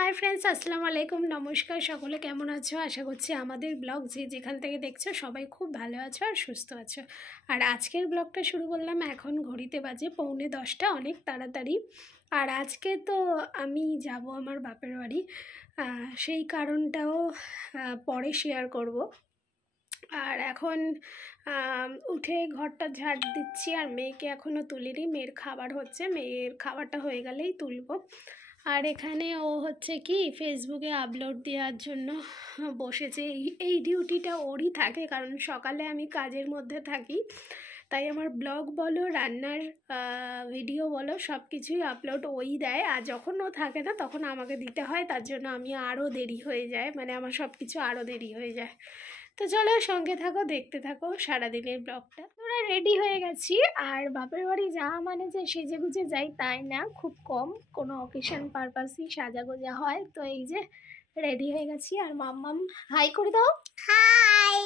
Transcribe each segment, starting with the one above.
Hi friends अस्सलामु आलाइकुम नमस्कार सकले केमन आछो आशा करछि आमादेर ब्लग जे जेखान थेके देखछो सबाई खूब भालो आछो और सुस्थ आछो। और आजकेर ब्लगटा शुरू करलाम एखन घड़िते बाजे 9:45 अनेक ताड़ाताड़ी। और आज के तो आमी जाबो आमार बापेर बाड़ी, सेई कारणटाओ परे शेयार करब। और एखन उठे घरटा झाड़ दिच्छी और मेयेके एखोनो तुलिनी, मेयेर खाबार होच्छे, मेयेर खाबारटा हये गेलेई तुलबो। और एखाने ओ होच्छे कि फेसबुके आपलोड देওয়ার জন্য বসেছে। এই ডিউটিটা ওরই থাকে, কারণ সকালে আমি কাজের মধ্যে থাকি, তাই আমার ব্লগ বলো রান্নার ভিডিও বলো সব কিছুই আপলোড ওই দেয়। আর যখন ও থাকে না তখন আমাকে দিতে হয়, তার জন্য আমি আরও দেরি হয়ে যায়, মানে আমার সব কিছু আরও দেরি হয়ে যায়। তো চলো সঙ্গে থাকো, দেখতে থাকো সারাদিনের ব্লগটা। আমরা রেডি হয়ে গেছি। আর বাপের বাড়ি যাওয়া মানে যে সেজে গুজে যাই তাই না, খুব কম কোনো অকেশন পারপাসই সাজা গোজা হয়। তো এই যে রেডি হয়ে গেছি। আর মাম্মাম হাই করে দাও, হাই।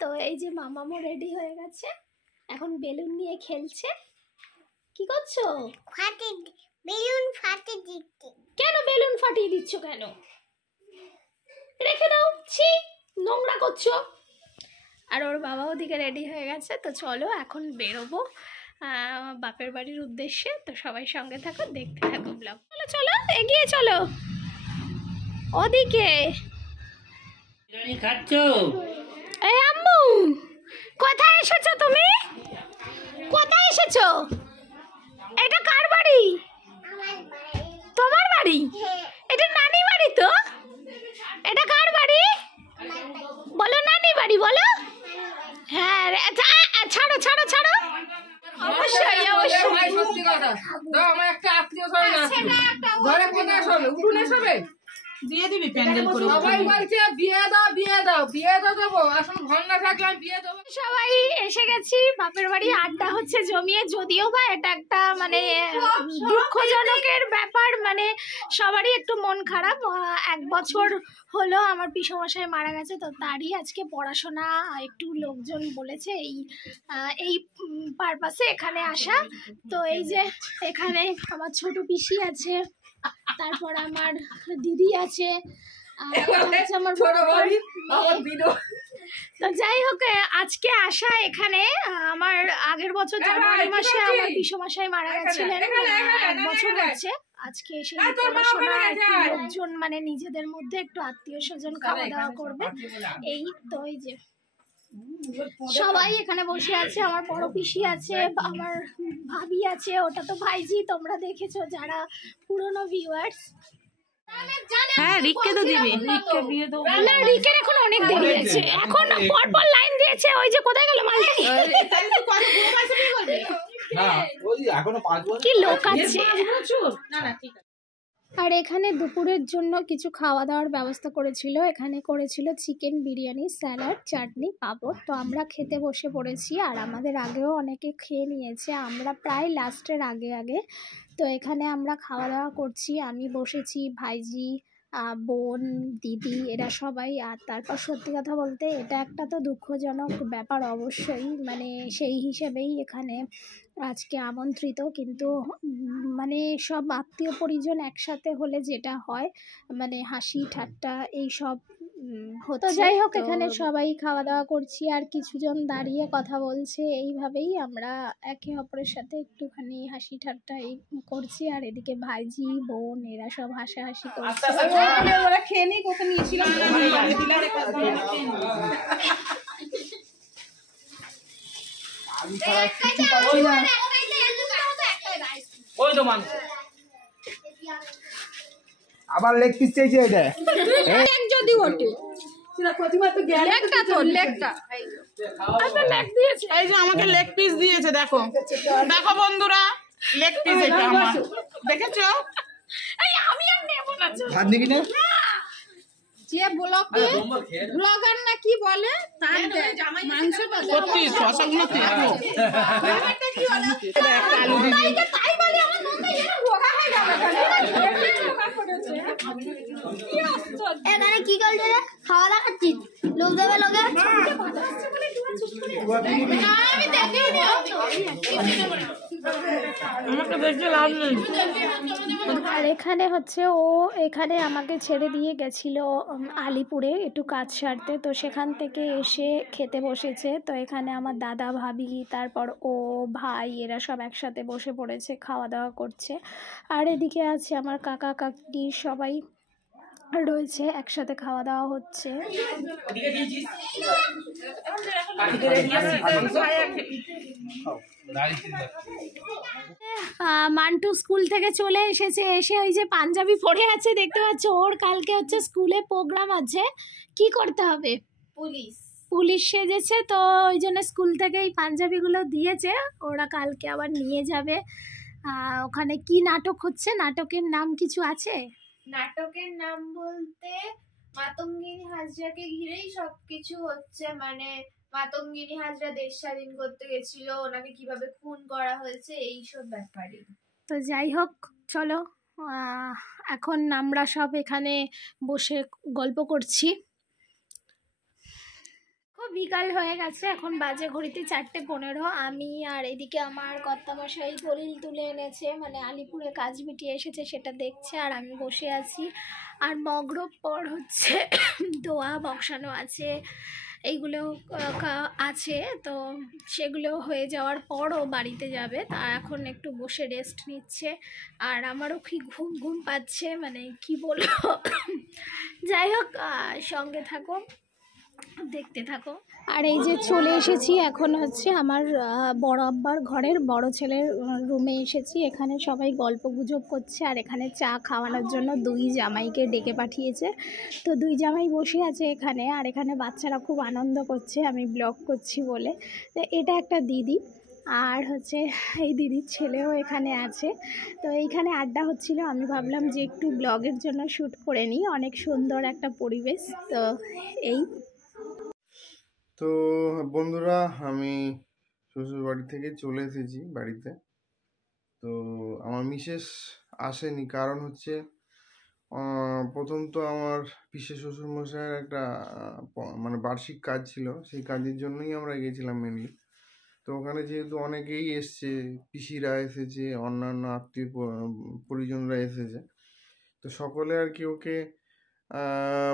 তো এই যে মাম্মামও রেডি হয়ে গেছে, এখন বেলুন নিয়ে খেলছে। কি করছো? বেলুন ফাটিয়ে দিচ্ছি। কেন বেলুন ফাটিয়ে দিচ্ছ কেন? রেখে দাও, ছি নোংরা করছো। আর ওর বাবা ওদিকে রেডি হয়ে গেছে। তো চলো এখন বেরোবো বাপের বাড়ির উদ্দেশ্যে। তো সবাই সঙ্গে থাকো, দেখতে থাকো ব্লগ। চলো চলো এগিয়ে চলো ওদিকে। এই আম্মু কোথায় এসেছো তুমি? কোথায় এসেছো? এটা কার বাড়ি? তোমার বাড়ি? এটা নানি বাড়ি তো। এটা কার বাড়ি বলো? নানি বাড়ি বলো। হ্যাঁ ছাড়ো ছাড়ো ছাড়ো। অবশ্যই অবশ্যই সত্যি কথা। দাও আমার একটা আত্মীয় স্বজন আছে ঘরে, কোথায় শোবে উঠুনে শোবে দিয়ে দিবি প্যান্ডেল করে। সবাই বলছে বিয়ে দাও বিয়ে দাও, বিয়ে তো দেবো, এখন ঘর না থাকলে আমি বিয়ে দেবো। সবাই এসে গেছি বাপের বাড়ি, আড্ডা হচ্ছে জমিয়ে। যদিও বা এটা একটা মানে দুঃখজনকের ব্যাপার, মানে সবারই একটু মন খারাপ। 1 বছর হলো আমার পিসমশাই মারা গেছে, তো তারই আজকে পড়াশোনা একটু লোকজন বলেছে এই পারপাসে এখানে আসা। তো এই যে এখানে আমার ছোট পিসি আছে, তারপর আমার দিদি আছে, আমার ছোট ভাবি, আমার দিদো। তো যাই হোক আজকে আসা এখানে। আমার আগের বছর জানুয়ারি মাসে আমার পিসমশাই মারা গেছিলেন, 1 বছর হচ্ছে। আজকে এসে পড়াশোনা একটু লোকজন মানে নিজেদের মধ্যে একটু আত্মীয় স্বজন খাওয়া দাওয়া করবে এই। তো এই যে সবাই এখানে বসে আছে, আমার বড় পিসি আছে, আমার ভাবি আছে, ওটা তো ভাইজি, তোমরা দেখেছো যারা পুরনো ভিউয়ার্স। হ্যাঁ রিককে তো দিবে, রিককে বিয়ে দাও না, রিকের এখন অনেক দেরি আছে, এখন পরপর লাইন দিয়েছে। ওই যে কোথায় গেল মালটি? না ওই এখনো 5 বছর কি লোক আছে। না না ঠিক আছে। আর এখানে দুপুরের জন্য কিছু খাওয়া দাওয়ার ব্যবস্থা করেছিল। এখানে করেছিল চিকেন বিরিয়ানি, স্যালাড, চাটনি, পাঁপড়। তো আমরা খেতে বসে পড়েছি। আর আমাদের আগেও অনেকে খেয়ে নিয়েছে, আমরা প্রায় লাস্টের আগে। তো এখানে আমরা খাওয়া দাওয়া করছি, আমি বসেছি, ভাইজি, বোন, দিদি, এরা সবাই। আর তারপর সত্যি কথা বলতে এটা একটা তো দুঃখজনক ব্যাপার অবশ্যই, মানে সেই হিসেবেই এখানে আজকে আমন্ত্রিত। কিন্তু মানে সব আত্মীয় পরিজন একসাথে হলে যেটা হয় মানে হাসি ঠাট্টা এই সব হতো। যাই হোক এখানে সবাই খাওয়া দাওয়া করছি আর কিছুজন দাঁড়িয়ে কথা বলছে, এইভাবেই আমরা একে অপরের সাথে একটুখানি হাসি ঠাট্টা এই করছি। আর এদিকে ভাইজি, বোন, এরা সব হাসাহাসি করছে। খেয়ে নি কোথায় নিয়েছিলাম আবার লেগ পিস চাইছে। এটা যদি ওঠে আমাকে লেগ পিস দিয়েছে, দেখো দেখো বন্ধুরা, লেগ পিস এটা আমার দেখেছো। আমি আর নেব না, ভাত নিবি না? যে ব্লগার না কি বলে তার মাংসটা সত্যি শশাগুলো দেখো। আলু দিবি তাই বলে আমার মনটা যেন রোগা হয়ে গেল। এখানে কি করলে রে? খাওয়া দাওয়া করছিস? লোক দেবে লোকে? আমি দেখেও নি। আমাকে দেখে লাভ নেই। আর এখানে হচ্ছে ও এখানে আমাকে ছেড়ে দিয়ে গেছিল আলিপুরে একটু কাজ সারতে, তো সেখান থেকে এসে খেতে বসেছে। তো এখানে আমার দাদা ভাবি তারপর ও ভাই এরা সব একসাথে বসে পড়েছে, খাওয়া দাওয়া করছে। আর এদিকে আছে আমার কাকা কাকি সবাই রয়েছে, একসাথে খাওয়া দাওয়া হচ্ছে। মান্টু স্কুল থেকে চলে এসেছে, এসে ওই যে পাঞ্জাবি পরে আছে দেখতে পাচ্ছ, ওর কালকে হচ্ছে স্কুলে প্রোগ্রাম আছে, কি করতে হবে, পুলিশ সেজেছে, তো ওই জন্য স্কুল থেকে এই পাঞ্জাবিগুলো দিয়েছে, ওরা কালকে আবার নিয়ে যাবে। ওখানে কি নাটক হচ্ছে, নাটকের নাম কিছু আছে? নাটকের নাম বলতে মাতঙ্গিনী হাজরাকে ঘিরেই সবকিছু হচ্ছে, মানে মাতঙ্গিনী হাজরা দেশ স্বাধীন করতে গেছিল, ওনাকে কিভাবে খুন করা হয়েছে এইসব ব্যাপারে। তো যাই হোক, চলো এখন আমরা সব এখানে বসে গল্প করছি। খুব বিকাল হয়ে গেছে, এখন বাজে ঘড়িতে 4:15। আমি আর এদিকে আমার কর্তামশাই দলিল তুলে এনেছে, মানে আলিপুরে কাজ মিটিয়ে এসেছে, সেটা দেখছে, আর আমি বসে আছি। আর মগরব পর হচ্ছে দোয়া বক্সানো আছে, এইগুলো আছে, তো সেগুলো হয়ে যাওয়ার পরও বাড়িতে যাবে। তা এখন একটু বসে রেস্ট নিচ্ছে, আর আমারও কি ঘুম ঘুম পাচ্ছে, মানে কি বলবো। যাই হোক, সঙ্গে থাকো, দেখতে থাকো। আর এই যে চলে এসেছি এখন হচ্ছে আমার বড় আব্বার ঘরের বড় ছেলের রুমে এসেছি। এখানে সবাই গল্প গুজব করছে, আর এখানে চা খাওয়ানোর জন্য দুই জামাইকে ডেকে পাঠিয়েছে। তো দুই জামাই বসে আছে এখানে, আর এখানে বাচ্চারা খুব আনন্দ করছে আমি ব্লগ করছি বলে। তো এটা একটা দিদি, আর হচ্ছে এই দিদির ছেলেও এখানে আছে। তো এইখানে আড্ডা হচ্ছিল, আমি ভাবলাম যে একটু ব্লগের জন্য শ্যুট করে নিই, অনেক সুন্দর একটা পরিবেশ। তো এই তো বন্ধুরা, আমি শ্বশুর বাড়ি থেকে চলে এসেছি বাড়িতে। তো আমার মিসেস আসেনি, কারণ হচ্ছে প্রথম তো আমার পিসে শ্বশুরমশাইয়ের একটা মানে বার্ষিক কাজ ছিল, সেই কাজের জন্যই আমরা গেছিলাম মেনলি। তো ওখানে যেহেতু অনেকেই এসছে, পিসিরা এসেছে, অন্যান্য আত্মীয় পরিজনরা এসেছে, তো সকলে আর কি ওকে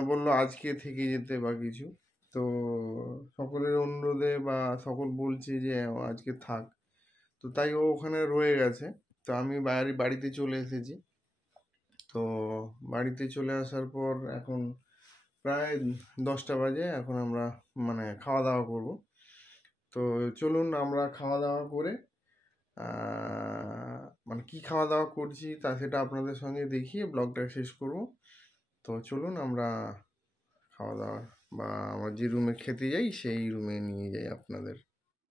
বললো আজকে থেকে যেতে বা কিছু। তো সকলের অনুরোধে বা সকল বলছে যে আজকে থাক, তো তাই ও ওখানে রয়ে গেছে। তো আমি বাড়িতে চলে এসেছি। তো বাড়িতে চলে আসার পর এখন প্রায় 10টা বাজে, এখন আমরা মানে খাওয়া দাওয়া করব। তো চলুন আমরা খাওয়া দাওয়া করে মানে কি খাওয়া দাওয়া করছি তা সেটা আপনাদের সঙ্গে দেখিয়ে ব্লগটা শেষ করব। তো চলুন আমরা খাওয়া দাওয়া বা আমরা যে রুমে খেতে যাই সেই রুমে নিয়ে যাই আপনাদের।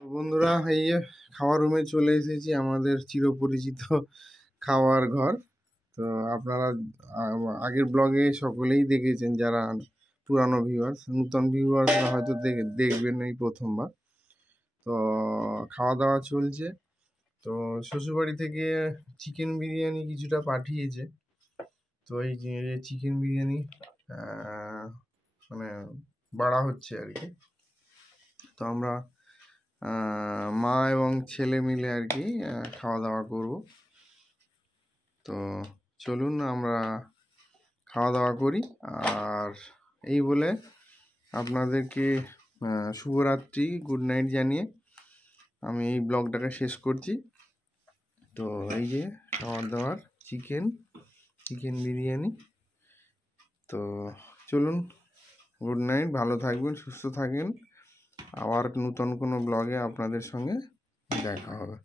বন্ধুরা, এই যে খাওয়ার রুমে চলে এসেছি, আমাদের চিরপরিচিত খাওয়ার ঘর। তো আপনারা আগের ব্লগে সকলেই দেখেছেন, যারা পুরানো ভিউয়ার্স, নতুন ভিউয়ার্সরা হয়তো দেখবেন এই প্রথমবার। তো খাওয়া দাওয়া চলছে। তো শ্বশুরবাড়ি থেকে চিকেন বিরিয়ানি কিছুটা পাঠিয়েছে। তো এই যে চিকেন বিরিয়ানি মানে বাড়া হচ্ছে আর কি। তো আমরা মা এবং ছেলে মিলে আর কি খাওয়া দাওয়া করব। তো চলুন আমরা খাওয়া দাওয়া করি। আর এই বলে আপনাদেরকে শুভরাত্রি, গুড নাইট জানিয়ে আমি এই ব্লগটাকে শেষ করছি। তো এই যে খাওয়ার দাওয়ার চিকেন বিরিয়ানি। তো চলুন, গুড নাইট, ভালো থাকবেন, সুস্থ থাকবেন। আবার নতুন কোনো ব্লগে আপনাদের সঙ্গে দেখা হবে।